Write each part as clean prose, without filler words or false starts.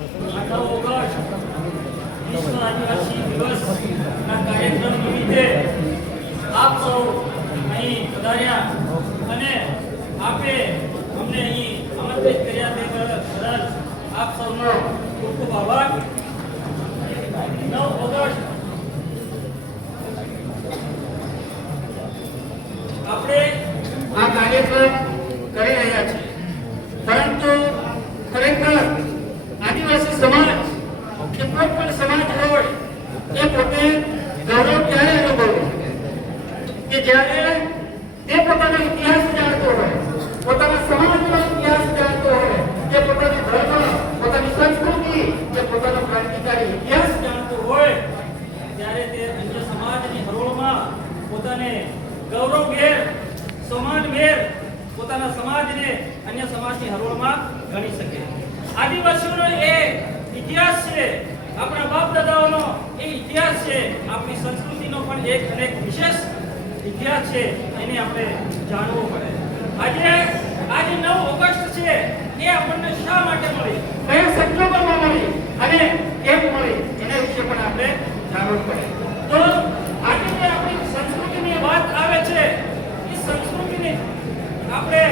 વિશ્વ આદિવાસી દિવસના કાર્યક્રમ નિમિત્તે આપ સૌ અહીં પધાર્યા અને આપે અમને અહીં આમંત્રિત કર્યા તે બદલ આપ સૌનો ખૂબ ખૂબ આભાર. 9 ઓગસ્ટ આપણે આ કાર્યક્રમ કરી રહ્યા છીએ, પરંતુ ખરેખર આદિવાસી સમાજ કે કોઈ પણ સમાજ હોય એ પોતે ગૌરવ ક્યારે અનુભવે કે જ્યારે તે પોતાનો ઇતિહાસ જાણતો હોય, પોતાના સમાજનો ઇતિહાસ જાણતો હોય, કે પોતાના ધર્મ, પોતાની સંસ્કૃતિ કે પોતાનો ક્રાંતિકારી ઇતિહાસ જાણતો હોય, ત્યારે તે અન્ય સમાજની હરોળમાં પોતાને ગૌરવભેર, સન્માનભેર પોતાના સમાજને અન્ય સમાજની હરોળમાં ગણી શકે. આદિવાસીઓનો એ ઇતિહાસ છે, આપણા બાપ દાદાઓનો એ ઇતિહાસ છે, આપણી સંસ્કૃતિનો પણ એક અનેક વિશેષ ઇતિહાસ છે, એને આપણે જાણવું પડે. આજે 9 ઓગસ્ટ છે એ આપણને શા માટે મળી, કયા સંજોગોમાં મળી અને કેમ મળી, એના વિશે પણ આપણે જાણવું પડે. તો આજે જે આપણી સંસ્કૃતિની વાત આવે છે, એ સંસ્કૃતિની આપણે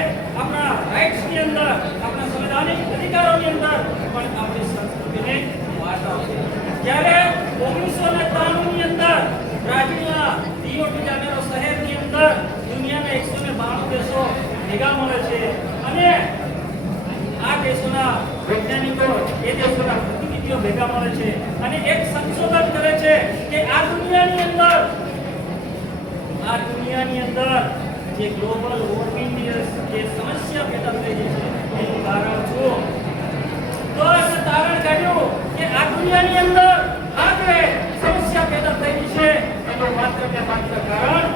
આપણા રાઇટ્સની અંદર, આપણા સંવૈધાનિક અધિકારોની અંદર પણ આપણી સંસ્કૃતિની વાત આવે છે. જ્યારે 1993 ની અંદર બ્રાઝિલના રિયો ડી જાનેરો શહેરની અંદર દુનિયાના 192 દેશો ભેગા મળે છે અને આ દેશોના વૈજ્ઞાનિકો, એ દેશોના પ્રતિનિધિઓ ભેગા મળે છે અને એક સંશોધન કરે છે કે આ દુનિયાની અંદર જે ગ્લોબલ વોર્મિંગની જે સમસ્યા પેદા થઈ રહી છે એનું કારણ શું? તો આપણે તારણ કાઢ્યું કે આ દુનિયાની અંદર આ જે સમસ્યા પેદા થઈ રહી છે એનું માત્ર ને માત્ર કારણ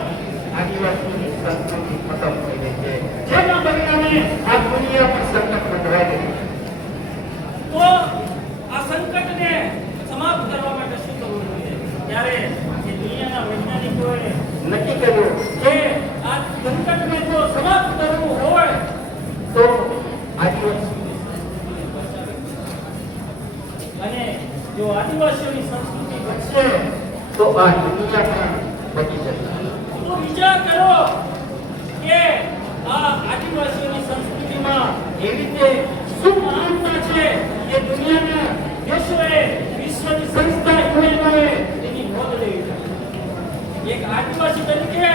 આદિવાસીની સંસ્કૃતિ ખતમ થઈ ગઈ છે, જેના પરિણામે આ દુનિયા પર સંકટ બંધાઈ ગઈ. તો આ સંકટને સમાપ્ત કરવા માટે શું કરવું જોઈએ? ત્યારે એ દુનિયાના વૈજ્ઞાનિકોએ નક્કી કર્યું કે આ સંકટને જો સમાપ્ત કરવું હોય તો આદિવાસી અને જો આદિવાસીઓની સંસ્કૃતિ બચશે તો આ દુનિયા પણ બચી જશે. તો વિચાર કરો કે આ આદિવાસીઓની સંસ્કૃતિમાં એવી રીતે શું મહાનતા છે કે દુનિયાના દેશોએ, વિશ્વની સંસ્થા યુએનઓએ તેની નોંધ લેવી છે. એક આદિવાસી તરીકે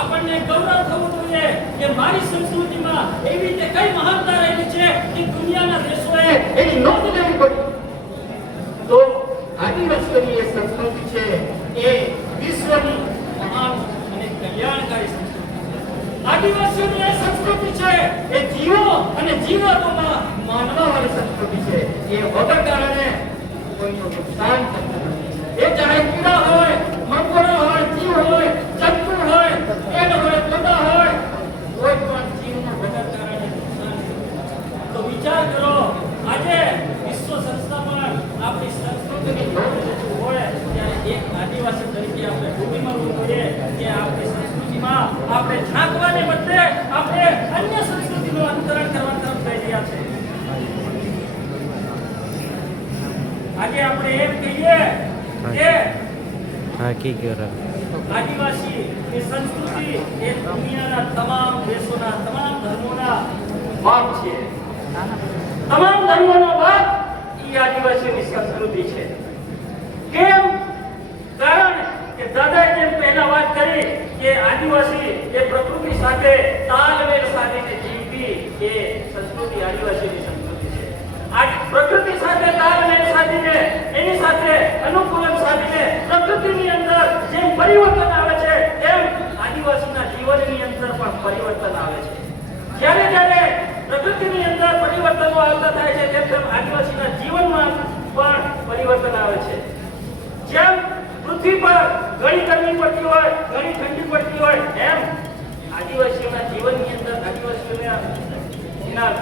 આપણને ગૌરવ થવું જોઈએ કે મારી સંસ્કૃતિમાં એવી રીતે કઈ મહાનતા રહેલી છે કે દુનિયાના દેશોએ એની નોંધ લેવી પડી. તો આદિવાસીઓની એ સંસ્કૃતિ છે એ વિશ્વની મહાન અને કલ્યાણકારી સંસ્કૃતિ. આદિવાસીઓની એ સંસ્કૃતિ છે એ જીવો અને જીવાતોમાં માનવાવાળી સંસ્કૃતિ છે. એ વગર કારણે કોઈનું નુકસાન થતું નથી. એ ચાહે કીડા હોય, મકોડા હોય, જીવ હોય, જંતુ હોય, એડ હોય, પોતા હોય, કોઈ પણ જીવનું વગર કારણે નુકસાન થતું. તો વિચાર કરો, આજે વિશ્વ સંસ્થા પણ આપણી સંસ્કૃતિની નોંધ લેતું હોય ત્યારે એક આદિવાસી તરીકે આપણે ભૂમિ મળવું જોઈએ કે આપણી સંસ્કૃતિમાં આપણે ઝાંકવાને બદલે આપણે અન્ય સંસ્કૃતિનું અનુકરણ કરવા તરફ જઈ રહ્યા છે. આજે આપણે એમ કહીએ કે આદિવાસી એ સંસ્કૃતિ એ દુનિયાના તમામ દેશોના, તમામ ધર્મોના બાપ છે. તમામ ધર્મોનો બાપ એ આદિવાસીની સંસ્કૃતિ છે. કેમ? કારણ કે દાદાએ જેમ પહેલા વાત કરી કે આદિવાસી એ પ્રકૃતિ સાથે તાલમેલ સાધીને જીવતી એ સંસ્કૃતિ આદિવાસીની સંસ્કૃતિ છે. આ પ્રકૃતિ સાથે તાલમેલ સાધીને, એની સાથે અનુકૂલન સાધીને પ્રકૃતિની અંદર જેમ પરિવર્તન આવે છે તેમ આદિવાસીના જીવનની અંદર પણ પરિવર્તન આવે છે. જ્યારે જ્યારે પ્રકૃતિની અંદર પરિવર્તનો આવતા થાય છે તેમ આદિવાસીના જીવનમાં પણ પરિવર્તન આવે છે. જેમ પૃથ્વી પર ઘણી ગરમી પડતી હોય, ઘણી ઠંડી પડતી હોય, એમ આદિવાસીઓના જીવનની અંદર આદિવાસીઓના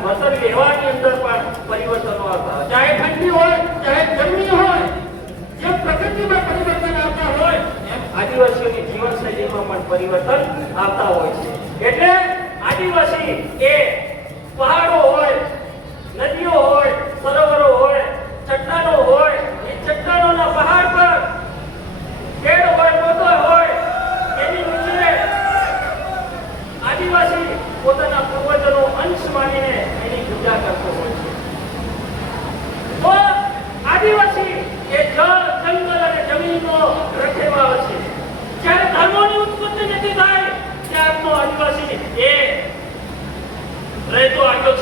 વતન વ્યવહારની અંદર પણ પરિવર્તનો આવતા હોય. ચાહે ઠંડી હોય, ચાહે ગરમી હોય, જેમ પ્રકૃતિમાં પરિવર્તન આવતા હોય એમ આદિવાસીઓની જીવનશૈલીમાં પણ પરિવર્તન આવતા હોય છે. એટલે આદિવાસી એ પહાડો હોય, નદીઓ હોય, સરોવરો હોય,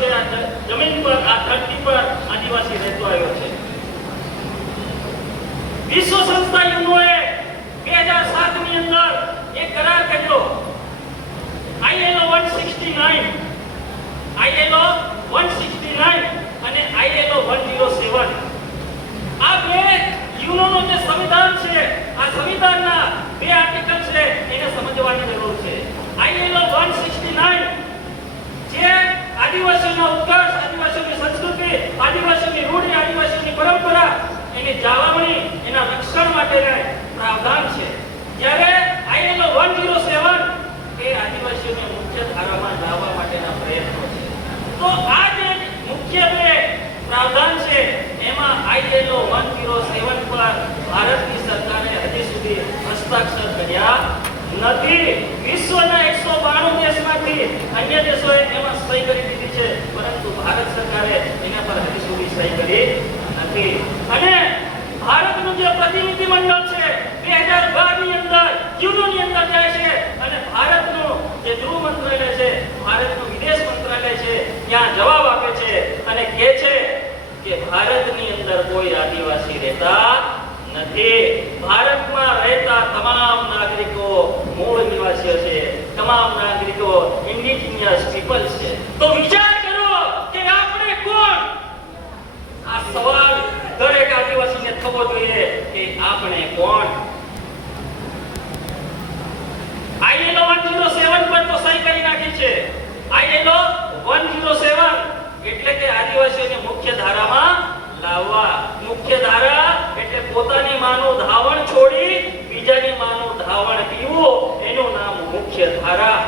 છે, આ જમીન પર, આ ધરતી પર આદિવાસી રહેતો આવ્યો છે. વિશ્વ સંસ્થા યુનોએ 2007 ની અંદર એક કરાર કર્યો, ILO 169 અને ILO 107. આ બે યુનોનો જે સંવિધાન છે, આ સંવિધાનના બે આર્ટિકલ છે, એને સમજવાની જરૂર છે. ILO 169 જે આદિવાસીનો ઉત્કર્ષ, આદિવાસીની સંસ્કૃતિ, આદિવાસીની રૂઢિ, આદિવાસીની પરંપરા, એની જાળવણી, એના રક્ષણ માટેના પ્રાવધાન છે. જ્યારે ILO 107 એ આદિવાસીઓને મુખ્ય ધારામાં લાવવા માટેના પ્રયત્નો છે. તો આ જે મુખ્ય બે પ્રાવધાન છે, એમાં ILO 107 પર ભારતની સરકારે હજી સુધી હસ્તાક્ષર કર્યા નથી. વિશ્વના 192 દેશમાંથી અન્ય દેશોએ એમાં સહી કરી દીધી છે, પરંતુ ભારત સરકારે એના પર હજી સુધી સહી કરી નથી. અને ભારતનું જે પ્રતિનિધિ મંડળ છે 2012 ની અંદર યુનોની અંદર જાય છે, અને ભારતનું જે ગૃહ મંત્રાલય છે, ભારતનું વિદેશ મંત્રાલય છે, ત્યાં જવાબ આપે છે અને કહે છે કે ભારતની અંદર કોઈ આદિવાસી રહેતા નથી. ભારતમાં રહેતા તમામ નાગરિકો મૂળ નિવાસીઓ છે, તમામ નાગરિકો ઇન્ડિજિનિયસ પીપલ છે. તો વિચાર કરો કે આપણે કોણ? આ સવાલ દરેક આદિવાસીને થવો જોઈએ કે આપણે કોણ? ILO 107 પર તો સહી કરી નાખી છે. ILO 107 એટલે કે આદિવાસીઓને મુખ્ય ધારામાં લાવવા. મુખ્ય ધારા એટલે પોતાની માનું ધાવણ છોડી બીજાની માનું ધાવણ પીવું, એનું નામ મુખ્ય ધારા.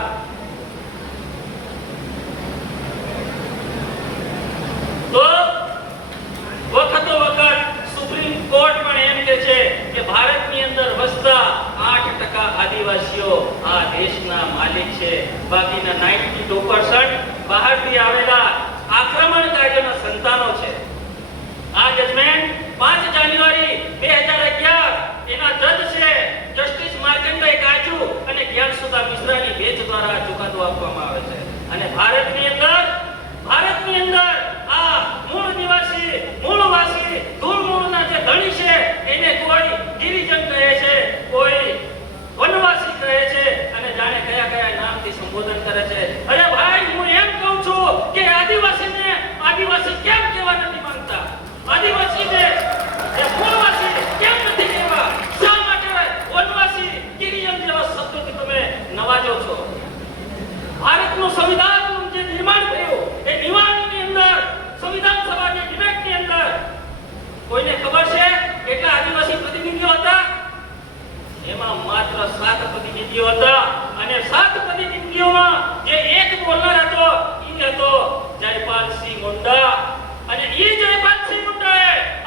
તો વખતો વખત સુપ્રીમ કોર્ટ પણ એમ કહે છે કે ભારતની અંદર વસતા 8% આદિવાસીઓ આ દેશના માલિક છે, બાકીના 92% બહારથી આવેલા આક્રમણકારીઓના સંતાનો છે. આ જજમેન્ટ 5 જાન્યુઆરી 2011 એના જજ છે જસ્ટિસ માર્કંડેય કાચુ અને જ્ઞાનસુધા મિશ્રાની બેંચ દ્વારા ચુકાદો આપવામાં આવે છે. અને ભારતની અંદર આ મૂળ નિવાસી, મૂળવાસી, ધૂળમૂળના જે ધણી છે એને કોઈ ગિરિજન કહે છે, કોઈ વનવાસી કહે છે, અને જાણે કયા કયા નામથી સંબોધન કરે છે. અરે ભાઈ, હું એમ કહું છું કે આદિવાસીને આદિવાસી કેમ કહેવા નથી માંગતા? આદિવાસીને એ મૂળવાસી કેમ નથી કહેવા? શા માટે વનવાસી, ગિરિજન જેવા શબ્દોથી તમે નવાજો છો? ભારતનું સંવિધાનનું જે નિર્માણ થયું એ નિર્માણની અંદર, સંવિધાન સભાની ડિબેટની અંદર કોઈને ખબર છે કેટલા આદિવાસી પ્રતિનિધિઓ હતા? એમાં માત્ર 7 પ્રતિનિધિઓ હતા.